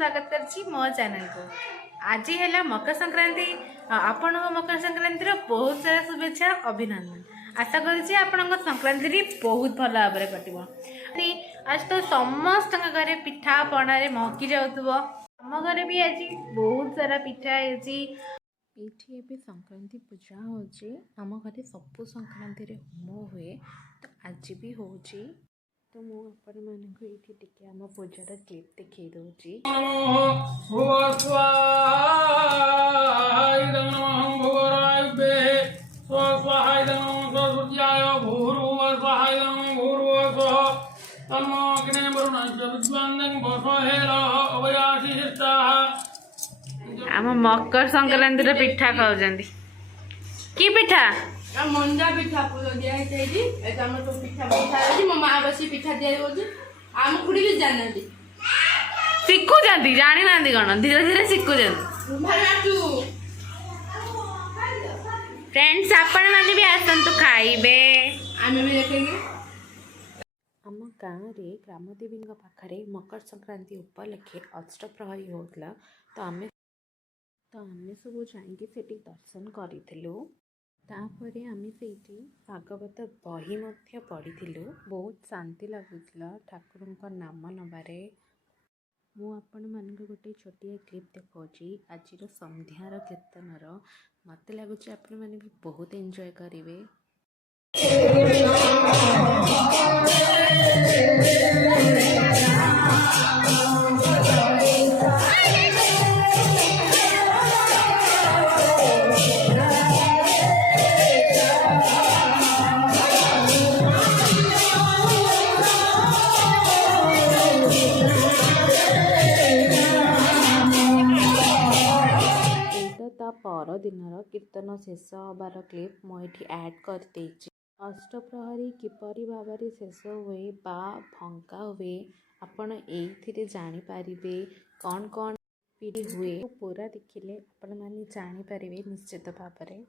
स्वागत करछि मो चैनल को। आज है मकर संक्रांति। आपण मकर संक्रांति बहुत सारा शुभेच्छा अभिनंदन। आशा करुँच आपण संक्रांति बहुत भल भाव में कटो। आज तो समस्त घरे पिठा पणा महकी जाऊव। आम घरे भी आज बहुत सारा पिठा ये संक्रांति पूजा होम घरे सबू संक्रांति होम हुए तो आज भी हो तो मु आपण मानक ये टिके आम पूजार क्लिप देखई दूची। आम मकर संक्रांति पिठा खाऊँ कि पिठा मंडा पिठा पूरा दिया है ए हम तो पिठा पिठा है मो मां बसी पिठा दिया होची आम खुडी भी जानती सिखु जानती जानी नांदी कोन धीरे धीरे सिखु जानती भराचू फ्रेंड्स आपण माने भी आसंतु खाइबे आमे भी देखेंगे। आम गाँव रे ग्रामदेवी पाखरे मकर संक्रांति उपलक्षे अष्टप्रहरी होतला तो आमे सब जाइए सेठी दर्शन करूँ। तापरे आमे सेठी भागवत बही मध्य पढ़ी बहुत शांति लगुला ठाकुर नाम नबारे। मु आपण मानक गोटे छोटिया क्लिप देखी आज संध्यार कीर्तनर मत लगुच आपण मैंने भी बहुत एंजॉय करेंगे। पर दिन कीर्तन शेष हबार क्लिप मुझे ऐड कर अष्टप्रहरी किपरि भाव में शेष हुए बा भंगा हुए आपण ये जानीपर कौन कौन पीढ़ी हुए पूरा देखिले आपण मैंने जानीपर निश्चित भाव में।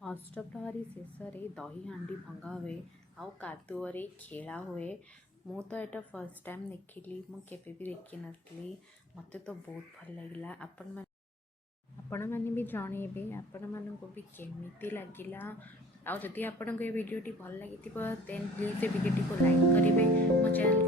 अष्टप्रहरी शेष दही हांडी भंगा हुए आउ कादुअरे खेला हुए। मु तो यहाँ फर्स्ट टाइम देखिली मुझे भी देखी नी मत तो बहुत भल लगे। आपण मैंने भी जनइबे आपण मानक भी केमिति लगिला आउ जदि आपण को ये वीडियोटी भल लगी देन प्लीज ये वीडियोटी को लाइक करेंगे। मो चैनल